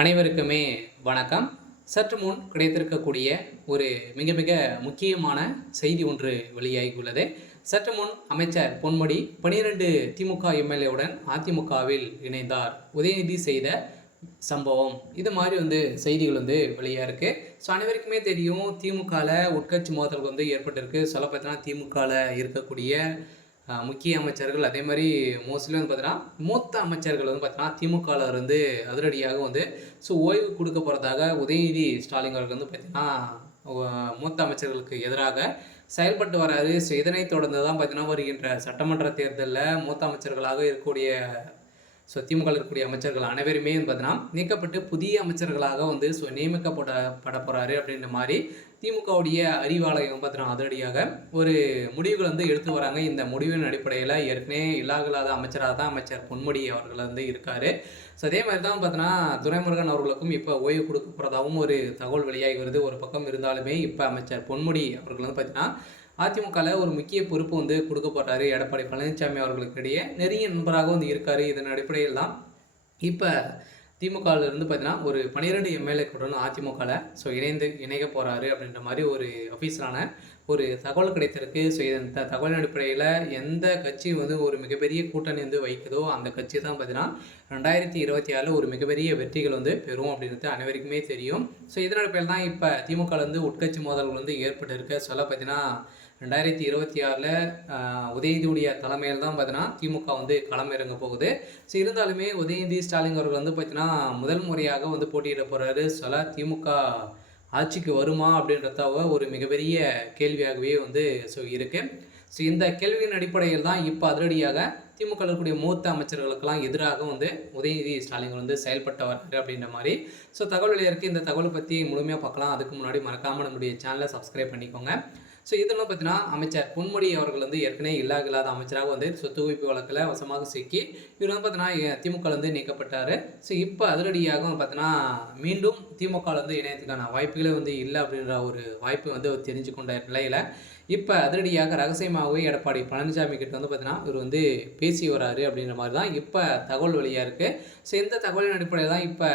அனைவருக்குமே வணக்கம். சற்று முன் கிடைத்திருக்கக்கூடிய ஒரு மிக மிக முக்கியமான செய்தி ஒன்று வெளியாகியுள்ளது. சற்று முன் அமைச்சர் பொன்முடி 12 திமுக எம்எல்ஏவுடன் அதிமுகவில் இணைந்தார். உதயநிதி செய்த சம்பவம் இது மாதிரி செய்திகள் வெளியாக இருக்குது. ஸோ அனைவருக்குமே தெரியும், திமுகவில் உட்கட்சி மோதல்கள் ஏற்பட்டிருக்கு. சொல்ல பார்த்தீங்கன்னா திமுகவில் இருக்கக்கூடிய முக்கிய அமைச்சர்கள், அதே மாதிரி மோஸ்ட்லி பார்த்தீங்கன்னா மூத்த அமைச்சர்கள் பார்த்தீங்கன்னா திமுகவில் அதிரடியாக ஓய்வு கொடுக்க போகிறதாக உதயநிதி ஸ்டாலின் அவர்கள் பார்த்தீங்கன்னா மூத்த அமைச்சர்களுக்கு எதிராக செயல்பட்டு வராரு. ஸோ இதனைத் தொடர்ந்து தான் பார்த்தீங்கன்னா வருகின்ற சட்டமன்ற தேர்தலில் மூத்த அமைச்சர்களாக இருக்கக்கூடிய திமுக இருக்கக்கூடிய அமைச்சர்கள் அனைவருமே பார்த்தீங்கன்னா நீக்கப்பட்டு புதிய அமைச்சர்களாக நியமிக்கப்பட போகிறாரு அப்படின்ற மாதிரி திமுகவுடைய அறிவாலயம் பார்த்தீங்கன்னா அதிரடியாக ஒரு முடிவுகள் எடுத்து வராங்க. இந்த முடிவின் அடிப்படையில் ஏற்கனவே இல்லாத அமைச்சராக தான் அமைச்சர் பொன்முடி அவர்கள் இருக்கார். ஸோ அதே மாதிரி தான் பார்த்தீங்கன்னா துரைமுருகன் அவர்களுக்கும் இப்போ ஓய்வு கொடுக்க போகிறதாகவும் ஒரு தகவல் வெளியாகி வருது. ஒரு பக்கம் இருந்தாலுமே இப்போ அமைச்சர் பொன்முடி அவர்கள் பார்த்தீங்கன்னா அதிமுகவில் ஒரு முக்கிய பொறுப்பு கொடுக்க போகிறாரு. எடப்பாடி பழனிசாமி அவர்களுக்கிடையே நெருங்கிய நண்பராக இருக்கார். இதன் அடிப்படையில் தான் இப்போ திமுகவிலிருந்து பார்த்தீங்கன்னா ஒரு 12 எம்எல்ஏக்களுடன் அதிமுகவில் இணைய போகிறாரு அப்படின்ற மாதிரி ஒரு அஃபீஷியலான ஒரு தகவல் கிடைத்திருக்கு. ஸோ இந்த தகவலின் அடிப்படையில் எந்த கட்சி ஒரு மிகப்பெரிய கூட்டணி வைக்குதோ அந்த கட்சி தான் பார்த்தீங்கன்னா 2026 ஒரு மிகப்பெரிய வெற்றிகள் பெறும் அப்படின்றது அனைவருக்குமே தெரியும். ஸோ இதன் அடிப்படையில் தான் இப்போ திமுகவில் உட்கட்சி மோதல்கள் ஏற்பட்டு சொல்ல பார்த்தீங்கன்னா 2026 உதயநிதியுடைய தலைமையில் தான் பார்த்தீங்கன்னா திமுக களம் இறங்க போகுது. ஸோ இருந்தாலுமே உதயநிதி ஸ்டாலின் அவர்கள் பார்த்தீங்கன்னா முதல் முறையாக போட்டியிட போகிறாரு. திமுக ஆட்சிக்கு வருமா அப்படின்றத ஒரு மிகப்பெரிய கேள்வியாகவே இருக்குது. ஸோ இந்த கேள்வியின் அடிப்படையில் தான் இப்போ அதிரடியாக திமுக இருக்கக்கூடிய மூத்த அமைச்சர்களுக்கெல்லாம் எதிராக உதயநிதி ஸ்டாலின் செயல்பட்டு வர்றாரு அப்படின்ற மாதிரி தகவல் வெளியாக இந்த தகவலை பற்றி முழுமையாக பார்க்கலாம். அதுக்கு முன்னாடி மறக்காமல் நம்முடைய சேனலை சப்ஸ்கிரைப் பண்ணிக்கோங்க. ஸோ இதெல்லாம் பார்த்தீங்கன்னா அமைச்சர் பொன்முடி அவர்கள் ஏற்கனவே இல்லாத அமைச்சராக சொத்து குவிப்பு வழக்கில் வசமாக சிக்கி இவர் பார்த்தீங்கன்னா திமுக நீக்கப்பட்டார். ஸோ இப்போ அதிரடியாக பார்த்தீங்கன்னா மீண்டும் திமுக இணையத்துக்கான வாய்ப்புகளே இல்லை அப்படின்ற ஒரு வாய்ப்பு தெரிஞ்சு கொண்ட நிலையில் இப்போ அதிரடியாக ரகசியமாகவே எடப்பாடி பழனிசாமி கிட்ட பார்த்தீங்கன்னா இவர் பேசி வராரு அப்படின்ற மாதிரி தான் இப்போ தகவல் வெளியாக இருக்குது. ஸோ இந்த தகவலின் அடிப்படையில் தான் இப்போ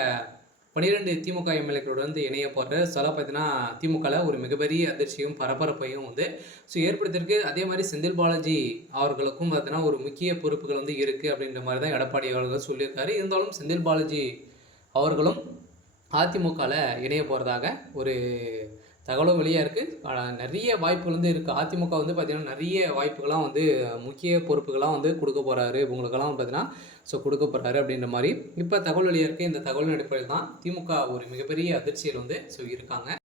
12 திமுக எம்எல்ஏக்களோடு இணைய போகிற பார்த்தீங்கன்னா திமுகவில் ஒரு மிகப்பெரிய அதிர்ச்சியும் பரபரப்பையும் ஏற்படுத்தியிருக்கு. அதே மாதிரி செந்தில் பாலாஜி அவர்களுக்கும் பார்த்தீங்கன்னா ஒரு முக்கிய பொறுப்புகள் இருக்குது அப்படின்ற மாதிரி தான் எடப்பாடி அவர்கள் சொல்லியிருக்காரு. இருந்தாலும் செந்தில் பாலாஜி அவர்களும் அதிமுகவில் இணைய போகிறதாக ஒரு தகவலும் வெளியாக இருக்குது. நிறைய வாய்ப்புகள் இருக்குது. அதிமுக பார்த்திங்கன்னா நிறைய வாய்ப்புகள்லாம் முக்கிய பொறுப்புகள்லாம் கொடுக்க போகிறாரு இவங்களுக்கெல்லாம் பார்த்தீங்கன்னா கொடுக்க போகிறாரு அப்படின்ற மாதிரி இப்போ தகவல் வெளியாக இருக்குது. இந்த தகவலின் அடிப்படையில் தான் திமுக ஒரு மிகப்பெரிய அதிர்ச்சியில் இருக்காங்க.